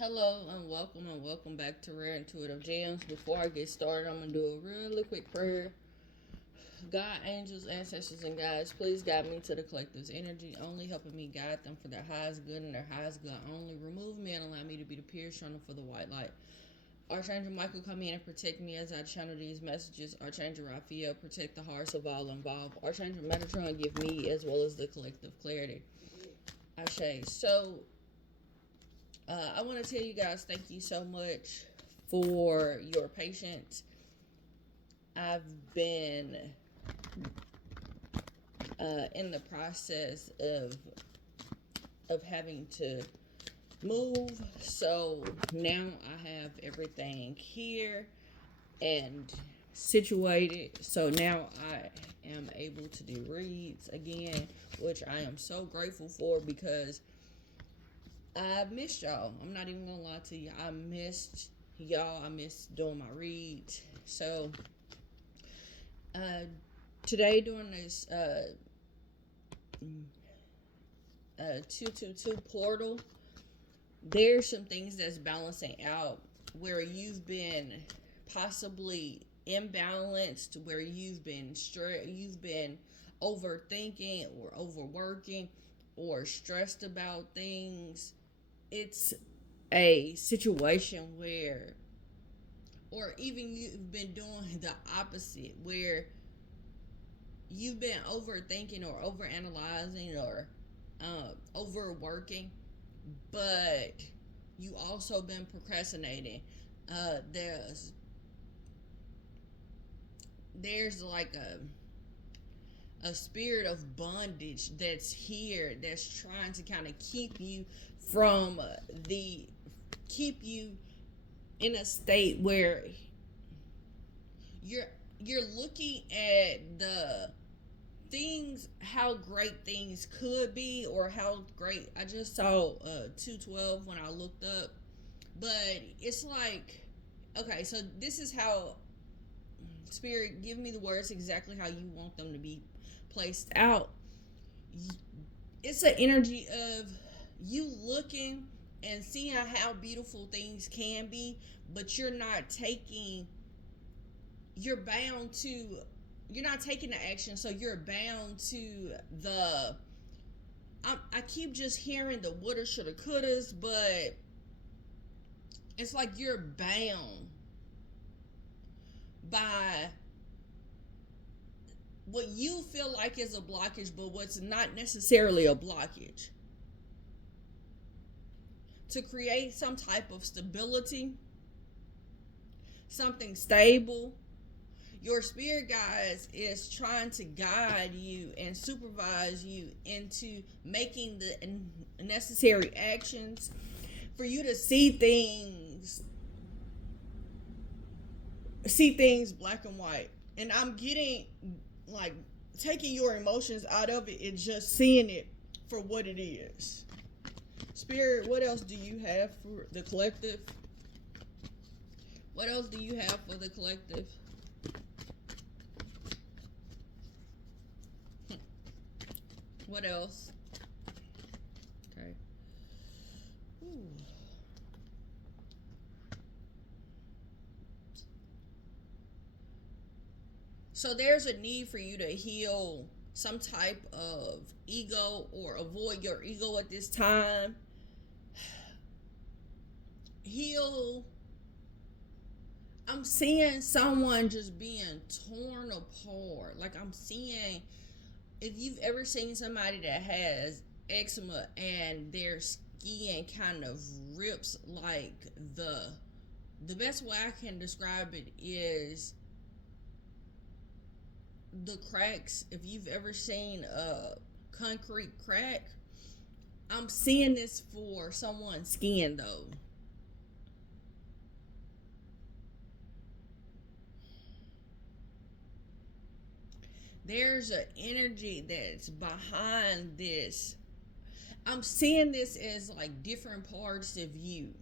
Hello and welcome back to Rare Intuitive Gems. Before I get started, I'm going to do a really quick prayer. God, angels, ancestors, and guides, please guide me to the collective's energy, only helping me guide them for their highest good and their highest good only. Remove me and allow me to be the pure channel for the white light. Archangel Michael, come in and protect me as I channel these messages. Archangel Raphael, protect the hearts of all involved. Archangel Metatron, give me as well as the collective clarity. Ashe. I want to tell you guys thank you so much for your patience. I've been in the process of having to move, so now I have everything here and situated. So now I am able to do reads again, which I am so grateful for because I missed y'all. I'm not even gonna lie to you. I missed y'all. I missed doing my reads. So uh, today during this 222 portal, there's some things that's balancing out where you've been possibly imbalanced, where you've been you've been overthinking or overworking or stressed about things. It's a situation where, or even you've been doing the opposite, where you've been overthinking or overanalyzing or overworking, but you also been procrastinating. There's like a spirit of bondage that's here that's trying to kind of keep you from the keep you in a state where you're you're looking at the things, how great things could be, or how great. I just saw 212 when I looked up, but it's like, okay, so this is how spirit give me the words exactly how you want them to be placed out. It's an energy of you looking and seeing how beautiful things can be, but you're bound to you're not taking the action, so you're bound to the I keep just hearing the woulda shoulda couldas, but it's like you're bound by what you feel like is a blockage, but what's not necessarily a blockage, to create some type of stability, something stable. Your spirit guides is trying to guide you and supervise you into making the necessary actions for you to see things black and white. And I'm getting like taking your emotions out of it and just seeing it for what it is. Spirit, what else do you have for the collective? What else do you have for the collective? What else? Okay. Ooh. So there's a need for you to heal some type of ego or avoid your ego at this time. Heal. I'm seeing someone just being torn apart. Like I'm seeing, if you've ever seen somebody that has eczema and their skin kind of rips, like the best way I can describe it is the cracks. If you've ever seen a concrete crack, I'm seeing this for someone's skin though. There's an energy that's behind this. I'm seeing this as like different parts of you,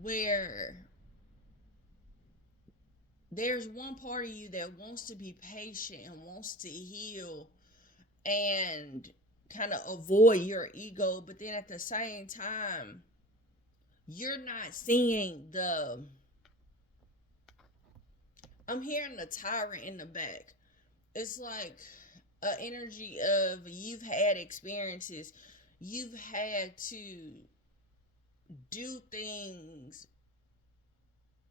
where there's one part of you that wants to be patient and wants to heal and kind of avoid your ego, but then at the same time you're not seeing the, I'm hearing the tyrant in the back. It's like an energy of you've had experiences, you've had to do things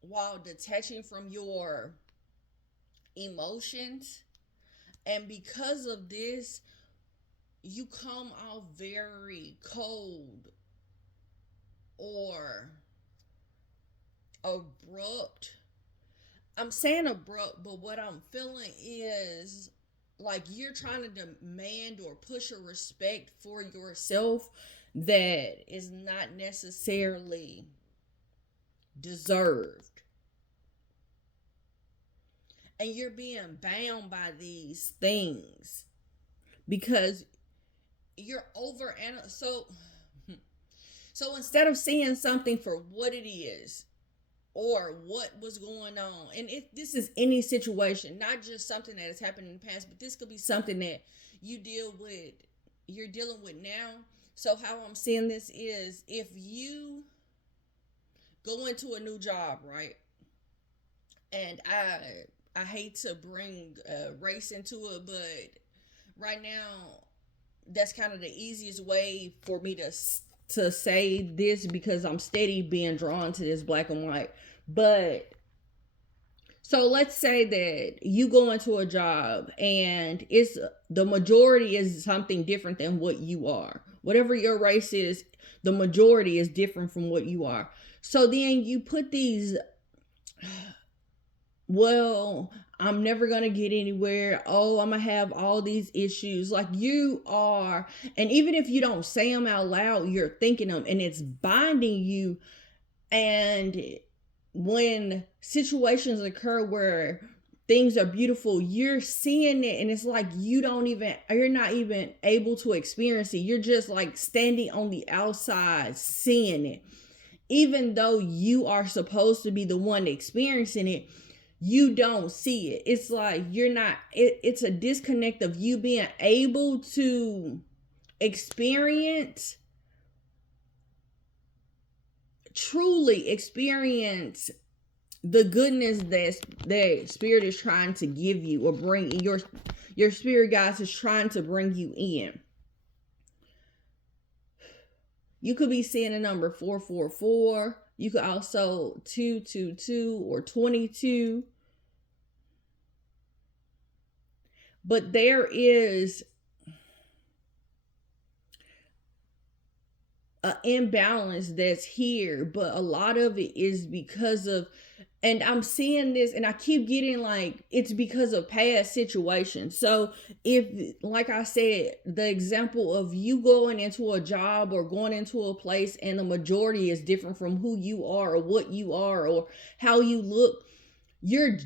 while detaching from your emotions. And because of this, you come off very cold or abrupt. I'm saying abrupt, but what I'm feeling is like you're trying to demand or push a respect for yourself that is not necessarily deserved. And you're being bound by these things because you're over and so instead of seeing something for what it is or what was going on, and if this is any situation, not just something that has happened in the past, but this could be something that you're dealing with now. So how I'm seeing this is, if you go into a new job, right? And I hate to bring race into it, but right now that's kind of the easiest way for me to say this, because I'm steady being drawn to this black and white. But so let's say that you go into a job and it's the majority is something different than what you are. Whatever your race is, the majority is different from what you are. So then you put these, well, I'm never going to get anywhere. Oh, I'm going to have all these issues. Like you are, and even if you don't say them out loud, you're thinking them and it's binding you. And when situations occur where things are beautiful, you're seeing it and it's like you're not even able to experience it. You're just like standing on the outside seeing it. Even though you are supposed to be the one experiencing it, you don't see it. It's like you're not, it's a disconnect of you being able to truly experience the goodness that spirit is trying to give you, or bring your spirit guides is trying to bring you in. You could be seeing a number 444. You could also 222 or 22. But there is an imbalance that's here, but a lot of it is because of, and I'm seeing this and I keep getting like, it's because of past situations. So if, like I said, the example of you going into a job or going into a place and the majority is different from who you are or what you are or how you look, you're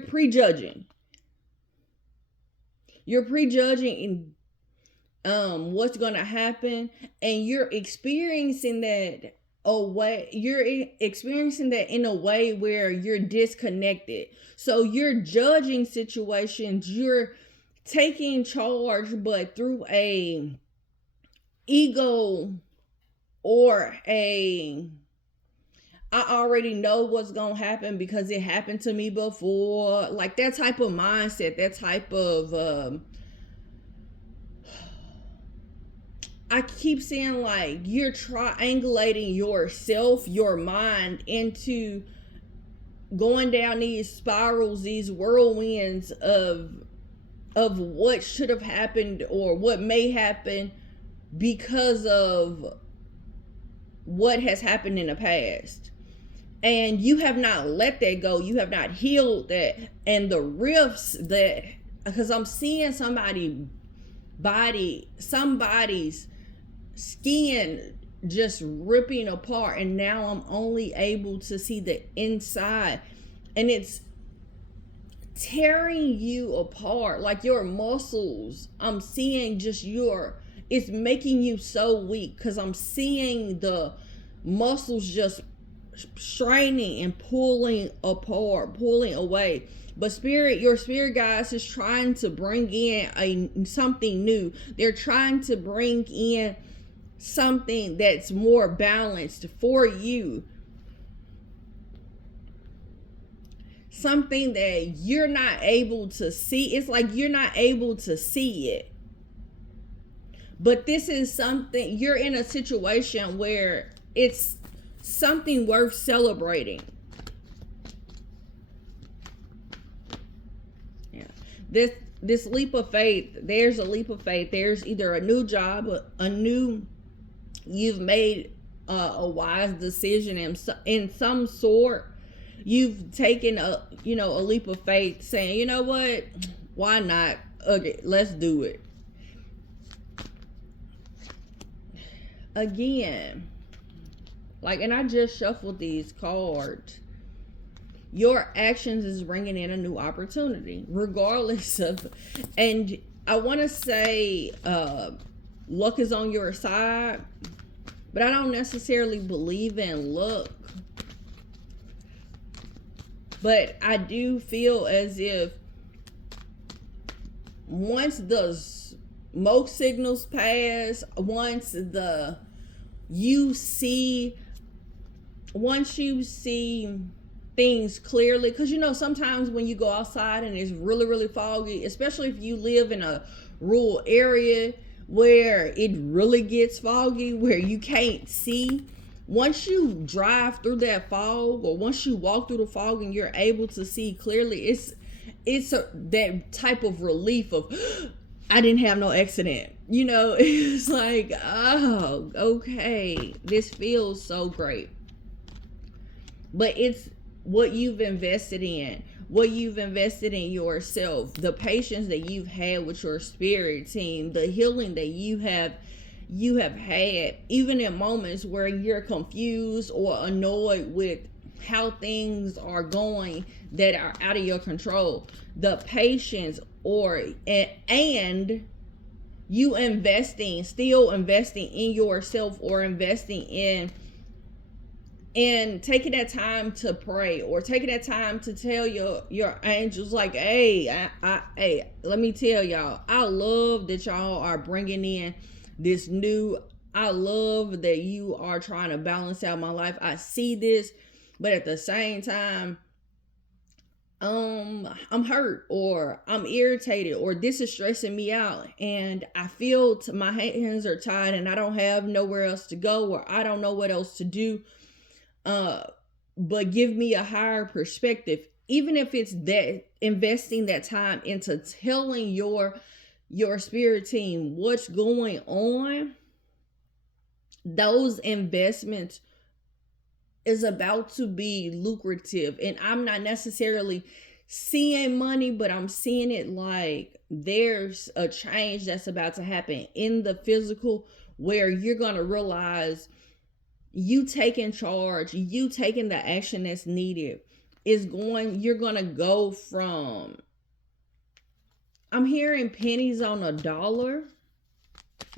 prejudging. You're prejudging what's going to happen, and you're experiencing that in a way where you're disconnected. So you're judging situations, you're taking charge, but through a ego or I already know what's gonna happen because it happened to me before. Like that type of mindset, that type of I keep saying like you're triangulating yourself, your mind, into going down these spirals, these whirlwinds of what should have happened or what may happen because of what has happened in the past. And you have not let that go. You have not healed that. And the rifts that, because I'm seeing somebody's skin just ripping apart, and now I'm only able to see the inside, and it's tearing you apart. Like your muscles, I'm seeing just it's making you so weak, because I'm seeing the muscles just straining and pulling apart, pulling away. But your spirit guides is trying to bring in something new. They're trying to bring in something that's more balanced for you. Something that you're not able to see. It's like you're not able to see it. But this is something, you're in a situation where it's something worth celebrating. Yeah. This leap of faith, there's a leap of faith. There's either a new job, you've made a wise decision in some sort. You've taken a leap of faith saying, you know what? Why not? Okay, let's do it. Again, and I just shuffled these cards. Your actions is bringing in a new opportunity, regardless of, and I want to say, luck is on your side, but I don't necessarily believe in luck. But I do feel as if once the smoke signals pass, once you see things clearly, because sometimes when you go outside and it's really, really foggy, especially if you live in a rural area where it really gets foggy, where you can't see, once you drive through that fog, or once you walk through the fog and you're able to see clearly, it's that type of relief of, I didn't have no accident. It's like, oh, okay, this feels so great. But it's what you've invested in yourself, the patience that you've had with your spirit team, the healing that you have had, even in moments where you're confused or annoyed with how things are going that are out of your control. The patience and you still investing in yourself, or investing in taking that time to pray, or taking that time to tell your angels, like, hey, hey, let me tell y'all, I love that y'all are bringing in this new, I love that you are trying to balance out my life. I see this, but at the same time, I'm hurt, or I'm irritated, or this is stressing me out, and I feel my hands are tied and I don't have nowhere else to go, or I don't know what else to do. But give me a higher perspective, even if it's that investing that time into telling your spirit team what's going on. Those investments is about to be lucrative, and I'm not necessarily seeing money, but I'm seeing it like there's a change that's about to happen in the physical, where you're going to realize you taking charge, you taking the action that's needed you're going to go from, I'm hearing pennies on a dollar,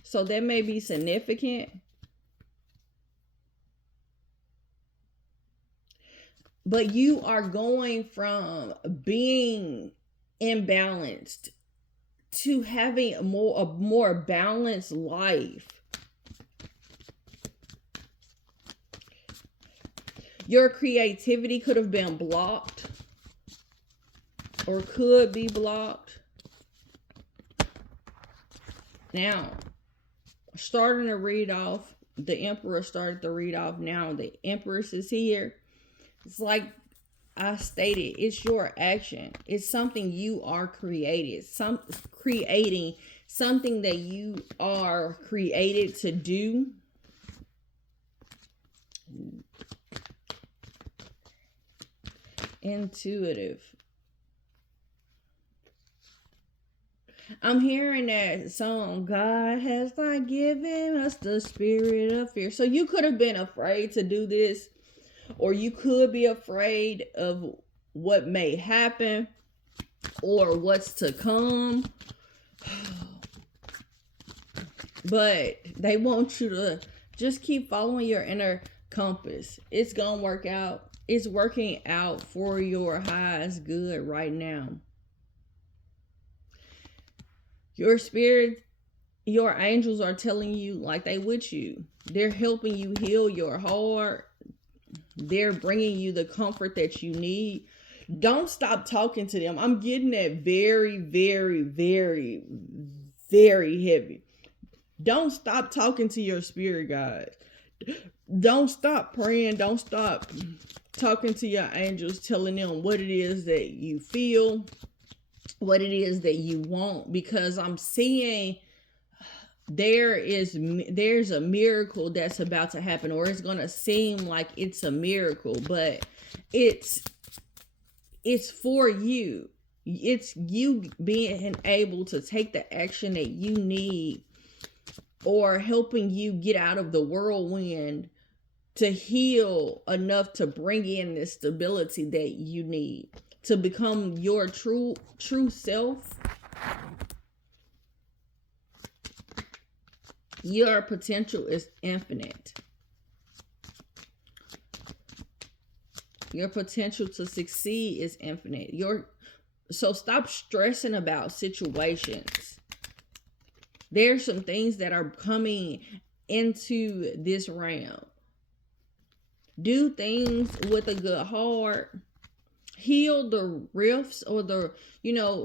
so that may be significant. But you are going from being imbalanced to having a more balanced life. Your creativity could have been blocked, or could be blocked. Now, starting to read off, the Emperor started to read off. Now the Empress is here. It's like I stated, it's your action. It's something you are creating, something that you are created to do. Intuitive. I'm hearing that song, God has not given us the spirit of fear. So you could have been afraid to do this, or you could be afraid of what may happen or what's to come. But they want you to just keep following your inner compass. It's going to work out. It's working out for your highest good right now. Your spirit your angels are telling you like they with you. They're helping you heal your heart. They're bringing you the comfort that you need. Don't stop talking to them. I'm getting that very, very, very, very heavy. Don't stop talking to your spirit guides. Don't stop praying. Don't stop talking to your angels, telling them what it is that you feel, what it is that you want, because I'm seeing there's a miracle that's about to happen, or it's going to seem like it's a miracle, but it's for you. It's you being able to take the action that you need, or helping you get out of the whirlwind to heal enough to bring in the stability that you need to become your true self. Your potential is infinite. Your potential to succeed is infinite. So stop stressing about situations. There's some things that are coming into this realm. Do things with a good heart. Heal the rifts or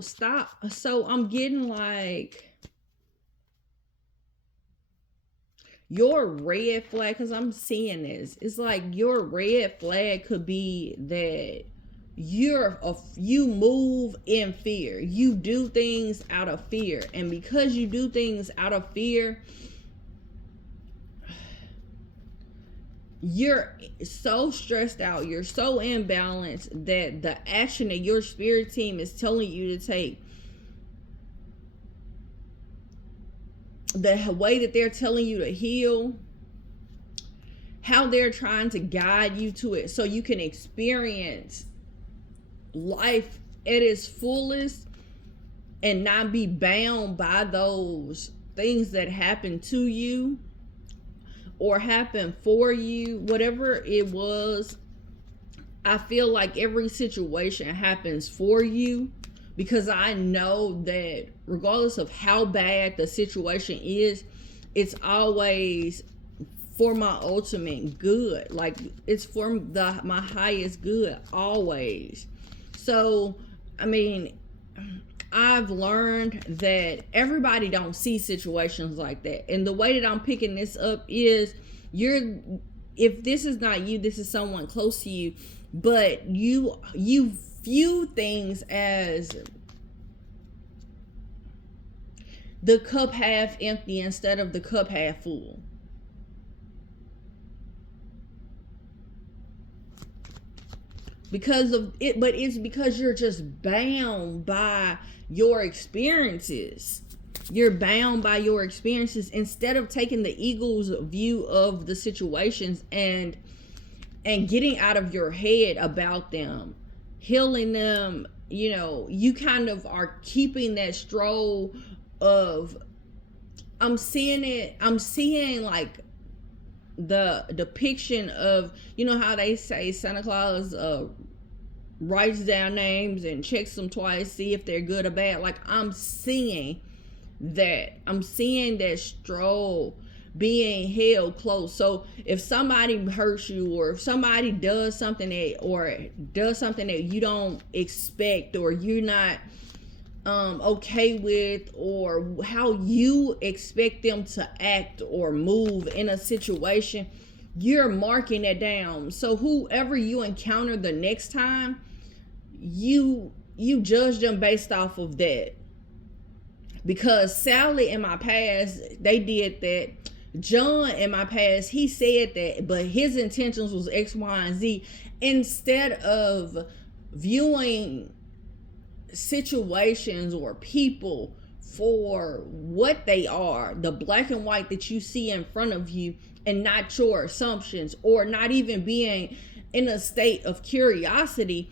stop. So I'm getting like your red flag, because I'm seeing this. It's like your red flag could be that you move in fear. You do things out of fear. And because you do things out of fear, you're so stressed out, you're so imbalanced that the action that your spirit team is telling you to take, the way that they're telling you to heal, how they're trying to guide you to it so you can experience life at its fullest and not be bound by those things that happen to you or happen for you, whatever it was. I feel like every situation happens for you, because I know that regardless of how bad the situation is, it's always for my ultimate good. Like, it's for my highest good always. So, I mean, I've learned that everybody don't see situations like that. And the way that I'm picking this up is, if this is not you, this is someone close to you, but you view things as the cup half empty instead of the cup half full. Because of it, but it's because you're just bound by your experiences. You're bound by your experiences instead of taking the eagle's view of the situations and getting out of your head about them, healing them. You kind of are keeping that stroll of, I'm seeing like the depiction of, how they say Santa Claus writes down names and checks them twice, see if they're good or bad. Like, I'm seeing that stroll being held close. So if somebody hurts you, or if somebody does something that you don't expect, or you're not okay with, or how you expect them to act or move in a situation, you're marking it down. So whoever you encounter the next time, you judge them based off of that. Because Sally in my past, they did that. John in my past, he said that, but his intentions was X, Y, and Z. Instead of viewing situations or people for what they are, the black and white that you see in front of you, and not your assumptions, or not even being in a state of curiosity,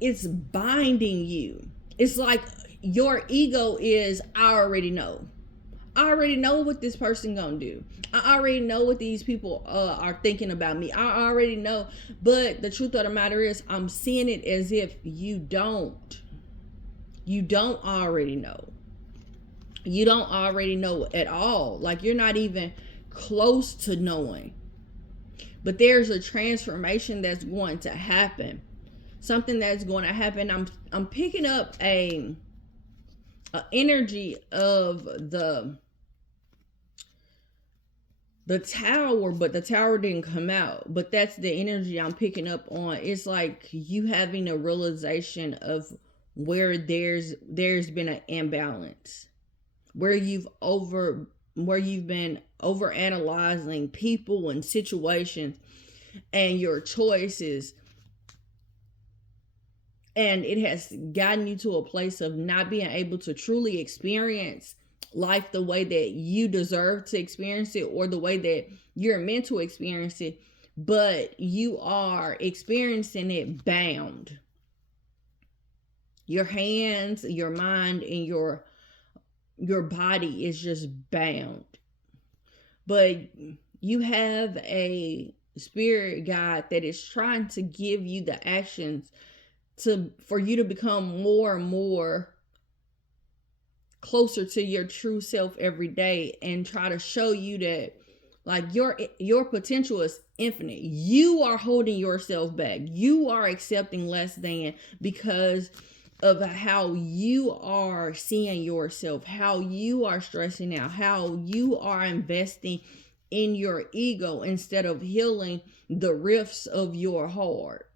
it's binding you. It's like your ego is, I already know what this person gonna do. I already know what these people are thinking about me. I already know. But the truth of the matter is, I'm seeing it as if you don't already know. You don't already know at all. Like, you're not even close to knowing. But there's a transformation that's going to happen. Something that's going to happen. I'm picking up a energy of the tower, but the tower didn't come out. But that's the energy I'm picking up on. It's like you having a realization of where there's been an imbalance, where you've been over analyzing people and situations and your choices, and it has gotten you to a place of not being able to truly experience life the way that you deserve to experience it, or the way that you're meant to experience it, but you are experiencing it bound. Your hands, your mind, and your body is just bound. But you have a spirit guide that is trying to give you the actions for you to become more and more closer to your true self every day, and try to show you that, like, your potential is infinite. You are holding yourself back. You are accepting less than because of how you are seeing yourself, how you are stressing out, how you are investing in your ego instead of healing the rifts of your heart.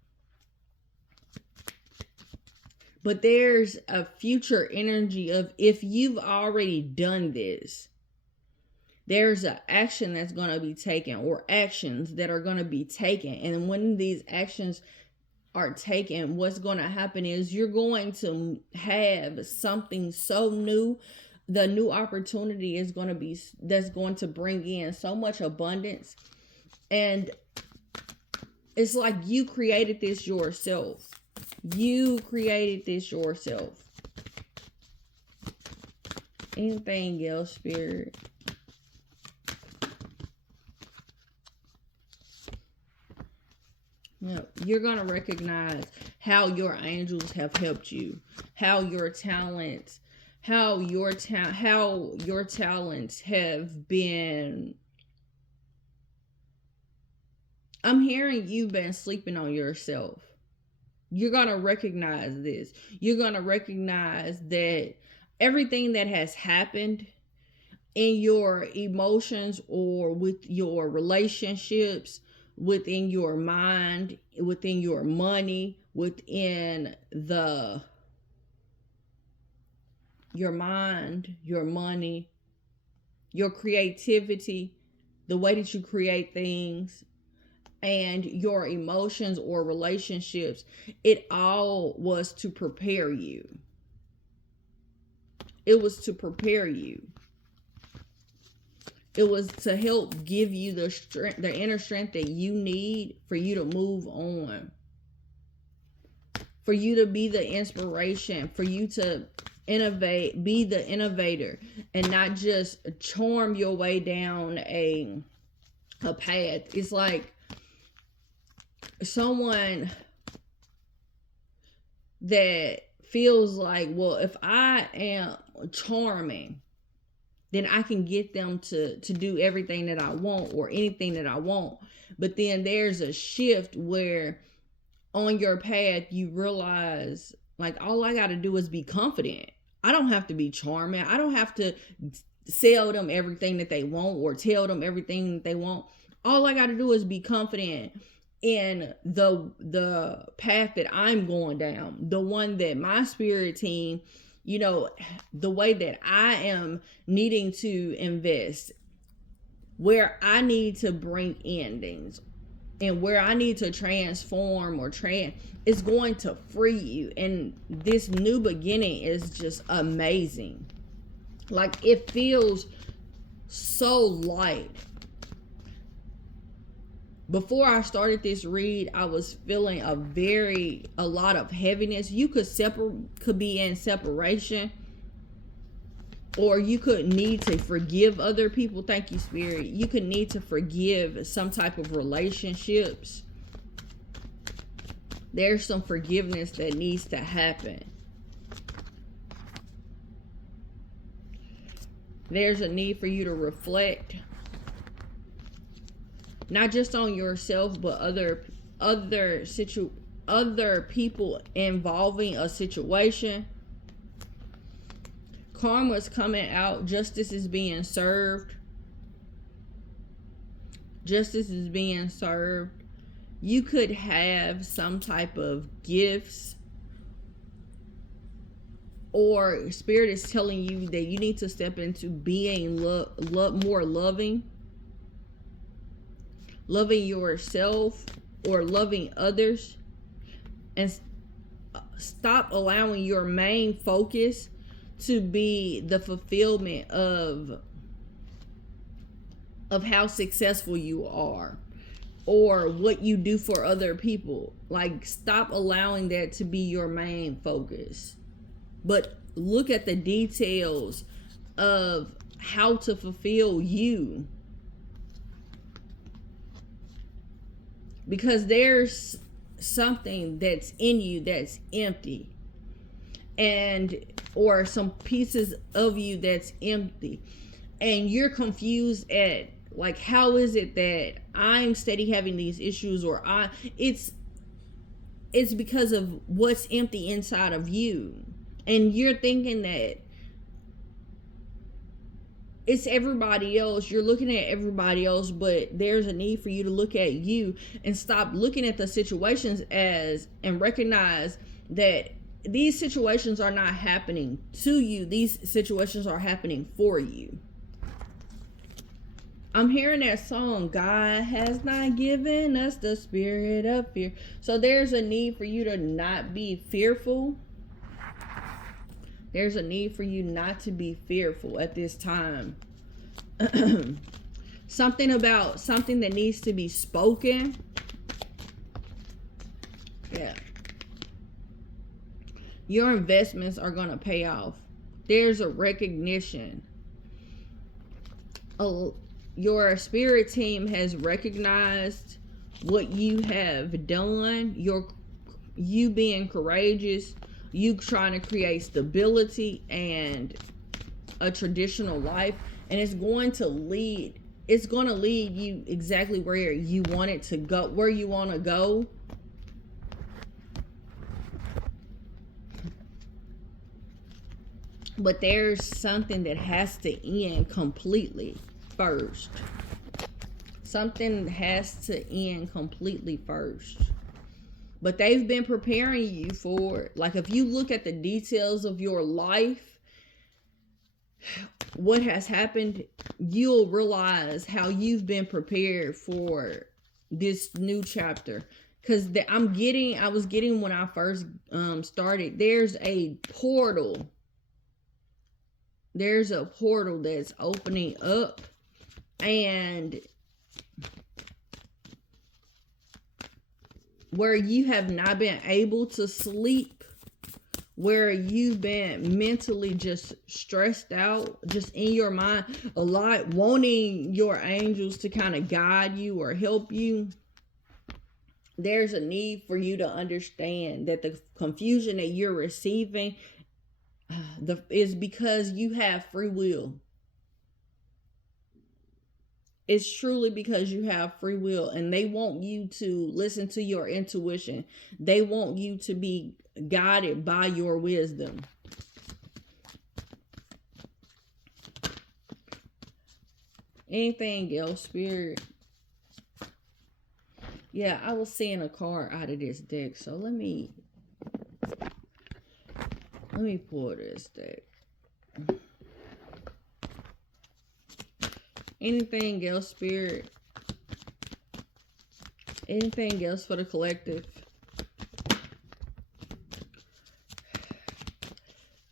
But there's a future energy of, if you've already done this, there's an action that's going to be taken, or actions that are going to be taken. And when these actions are taken, what's going to happen is you're going to have something so new. The new opportunity is going to be, that's going to bring in so much abundance. And it's like you created this yourself. You created this yourself. Anything else, Spirit? You're going to recognize how your angels have helped you, how your talents have been. I'm hearing you've been sleeping on yourself. You're going to recognize this. You're going to recognize that everything that has happened in your emotions, or with your relationships, within your mind, within your money, within your mind, your money, your creativity, the way that you create things, and your emotions or relationships, it all was to prepare you. It was to prepare you. It was to help give you the strength, the inner strength that you need for you to move on. For you to be the inspiration, for you to innovate, be the innovator, and not just charm your way down a path. It's like someone that feels like, well, if I am charming, then I can get them to do everything that I want, or anything that I want. But then there's a shift where on your path you realize, like, all I got to do is be confident. I don't have to be charming. I don't have to sell them everything that they want, or tell them everything that they want. All I got to do is be confident in the path that I'm going down, the one that my spirit team, the way that I am needing to invest, where I need to bring in things, and where I need to transform or it's going to free you. And this new beginning is just amazing. Like, it feels so light. Before I started this read, I was feeling a lot of heaviness. You could be in separation, or you could need to forgive other people. Thank you, Spirit. You could need to forgive some type of relationships. There's some forgiveness that needs to happen. There's a need for you to reflect, not just on yourself, but other people involving a situation. Karma's coming out. Justice is being served. Justice is being served. You could have some type of gifts, or Spirit is telling you that you need to step into being more loving yourself or loving others, and stop allowing your main focus to be the fulfillment of how successful you are or what you do for other people. Like, stop allowing that to be your main focus, but look at the details of how to fulfill you, because there's something that's in you that's empty, or some pieces of you that's empty, and you're confused at, like, how is it that I'm steady having these issues, or it's because of what's empty inside of you, and you're thinking that it's everybody else. You're looking at everybody else, but there's a need for you to look at you and stop looking at the situations and recognize that these situations are not happening to you. These situations are happening for you. I'm hearing that song, God has not given us the spirit of fear. So there's a need for you to not be fearful. There's a need for you not to be fearful at this time. Something that needs to be spoken. Yeah. Your investments are going to pay off. There's a recognition. Your spirit team has recognized what you have done. You being courageous. You trying to create stability and a traditional life. And it's going to lead you exactly where you want it to go, where you want to go. But there's something that has to end completely first. Something has to end completely first. But they've been preparing you for it. Like, if you look at the details of your life, what has happened, you'll realize how you've been prepared for this new chapter. Because I was getting when I first started, there's a portal. There's a portal that's opening up, and where you have not been able to sleep, where you've been mentally just stressed out, just in your mind a lot, wanting your angels to kind of guide you or help you. There's a need for you to understand that the confusion that you're receiving is because you have free will. It's truly because you have free will, and they want you to listen to your intuition. They want you to be guided by your wisdom. Anything else, Spirit? Yeah, I was seeing a card out of this deck, so let me pull this deck. Anything else, Spirit? Anything else for the collective?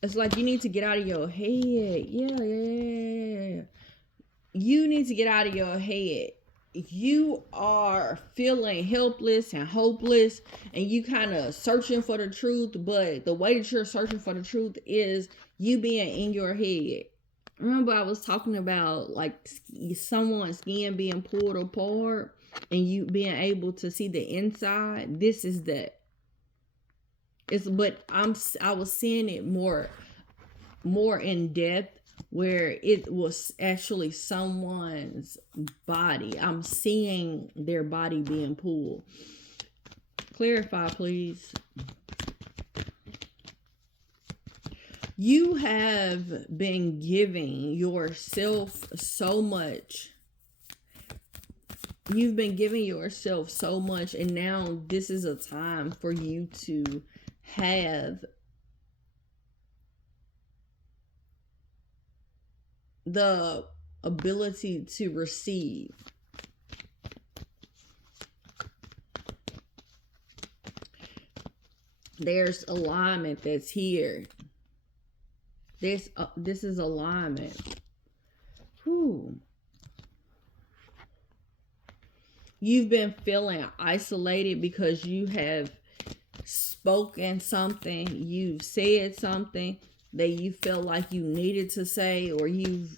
It's like you need to get out of your head. Yeah. You need to get out of your head. You are feeling helpless and hopeless, and you kind of searching for the truth, but the way that you're searching for the truth is you being in your head. Remember, I was talking about like someone's skin being pulled apart and you being able to see the inside. This is that. I was seeing it more in depth where it was actually someone's body. I'm seeing their body being pulled. Clarify, please. You have been giving yourself so much. You've been giving yourself so much, and now this is a time for you to have the ability to receive. There's alignment that's here. This is alignment. Whew. You've been feeling isolated because you have spoken something, you've said something that you felt like you needed to say, or you've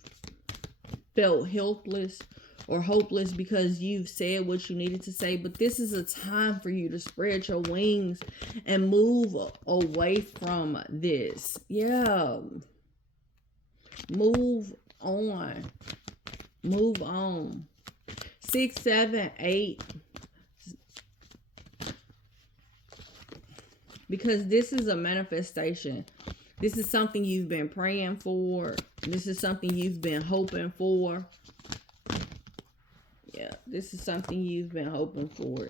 felt helpless or hopeless because you've said what you needed to say. But this is a time for you to spread your wings and move away from this. Yeah. Move on. Move on. 6, 7, 8. Because this is a manifestation. This is something you've been praying for. This is something you've been hoping for. Yeah, this is something you've been hoping for.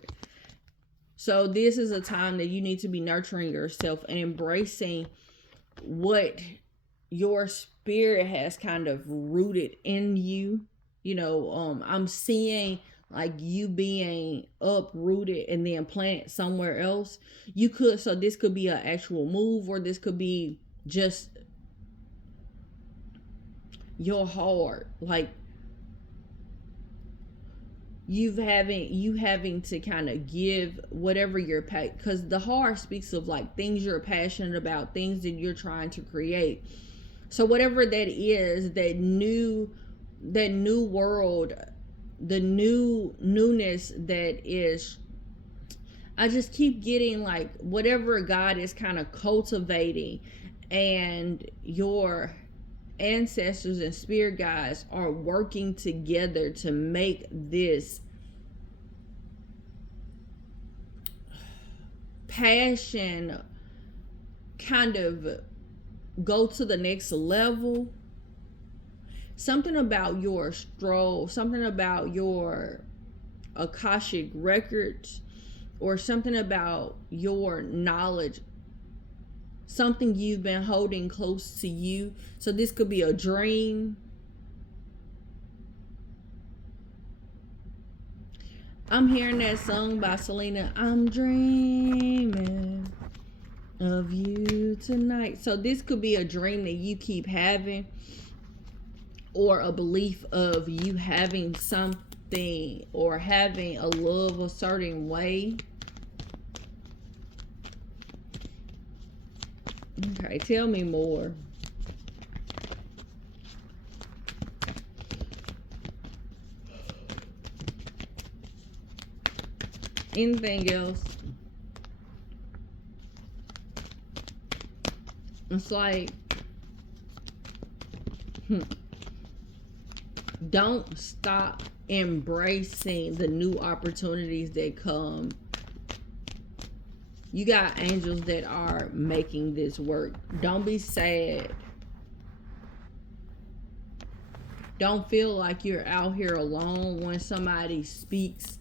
So this is a time that you need to be nurturing yourself and embracing what your spirit has kind of rooted in you. You know, I'm seeing like you being uprooted and then planted somewhere else. You could, so this could be an actual move, or this could be just your heart, like you having to kind of give whatever you're because the heart speaks of like things you're passionate about, things that you're trying to create. So whatever that is, that new world, the newness that is, I just keep getting like whatever God is kind of cultivating, and your ancestors and spirit guides are working together to make this passion kind of go to the next level. Something about your stroll, something about your Akashic records, or something about your knowledge, something you've been holding close to you. So this could be a dream. I'm hearing that song by Selena, I'm dreaming of you tonight. So this could be a dream that you keep having, or a belief of you having something, or having a love a certain way. Okay, tell me more. Anything else? It's like, don't stop embracing the new opportunities that come. You got angels that are making this work. Don't be sad. Don't feel like you're out here alone when somebody speaks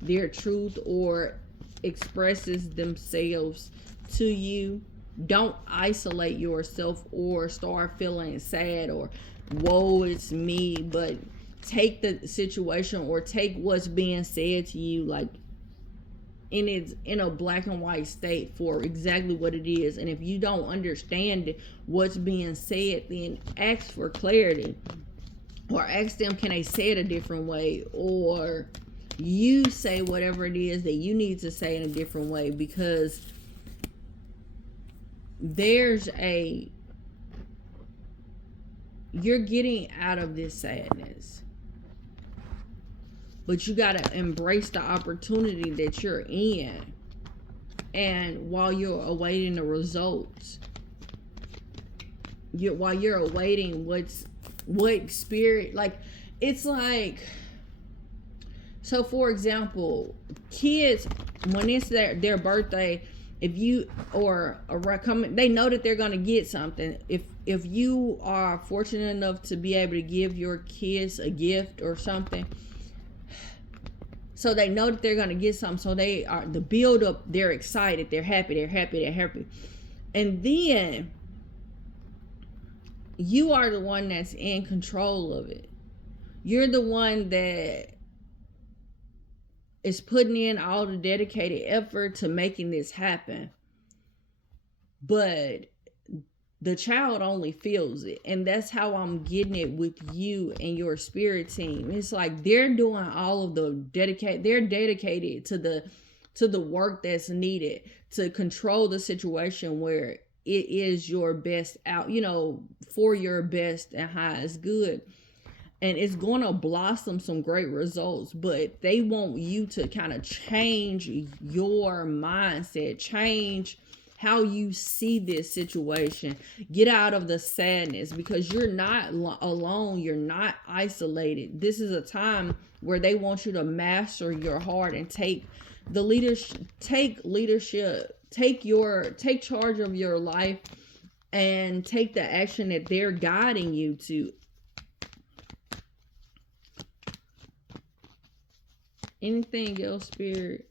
their truth or expresses themselves to you. Don't isolate yourself or start feeling sad or woe it's me, but take the situation or take what's being said to you like in a black and white state for exactly what it is. And if you don't understand what's being said, then ask for clarity, or ask them, can they say it a different way, or you say whatever it is that you need to say in a different way, because you're getting out of this sadness, but you got to embrace the opportunity that you're in. And while you're awaiting the results, while you're awaiting what's what spirit, like, it's like, so for example, kids, when it's their birthday, if you or they know that they're going to get something. If you are fortunate enough to be able to give your kids a gift or something, so they know that they're going to get something, so they are, the build up, they're excited, they're happy, and then you are the one that's in control of it. You're the one that is putting in all the dedicated effort to making this happen. But the child only feels it. And that's how I'm getting it with you and your spirit team. It's like they're doing all of the they're dedicated to the work that's needed to control the situation where it is your best out, for your best and highest good. And it's going to blossom some great results, but they want you to kind of change your mindset, change how you see this situation. Get out of the sadness, because you're not alone. You're not isolated. This is a time where they want you to master your heart and take leadership, take charge of your life, and take the action that they're guiding you to. Anything else, Spirit?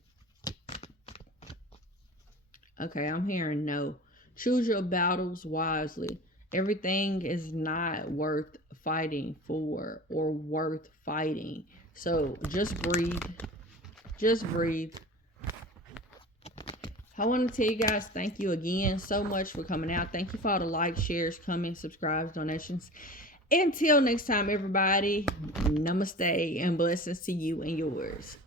Okay, I'm hearing no. Choose your battles wisely. Everything is not worth fighting for or worth fighting. So just breathe. Just breathe. I want to tell you guys, thank you again so much for coming out. Thank you for all the likes, shares, comments, subscribes, donations. Until next time, everybody, namaste and blessings to you and yours.